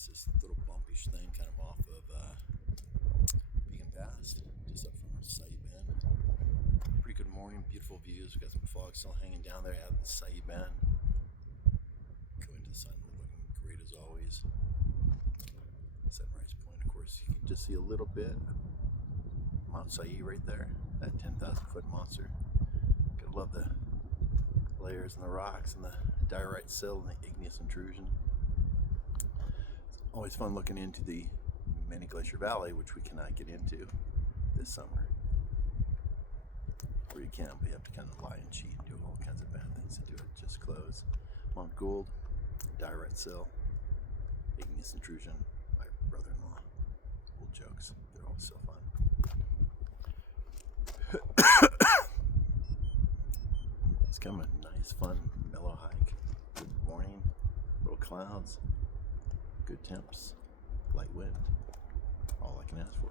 notice this little bumpish thing kind of off of Piegan Pass, just up from Site Bend. Pretty good morning, beautiful views. We've got some fog still hanging down there out of the Site Bend. Going to the sun, looking great as always. Sunrise Point, of course, you can just see a little bit. Mount Sa'i right there, that 10,000 foot monster. Gotta love the layers and the rocks and the diorite sill and the igneous intrusion. It's always fun looking into the Mini Glacier Valley, which we cannot get into this summer. Or you can, but you have to kind of lie and cheat and do all kinds of bad things to do it. Just close. Mount Gould, diorite sill, igneous intrusion. My brother-in-law. Old jokes. They're always so fun. It's kind of a nice, fun, mellow hike. Good morning, little clouds, good temps, light wind. All I can ask for.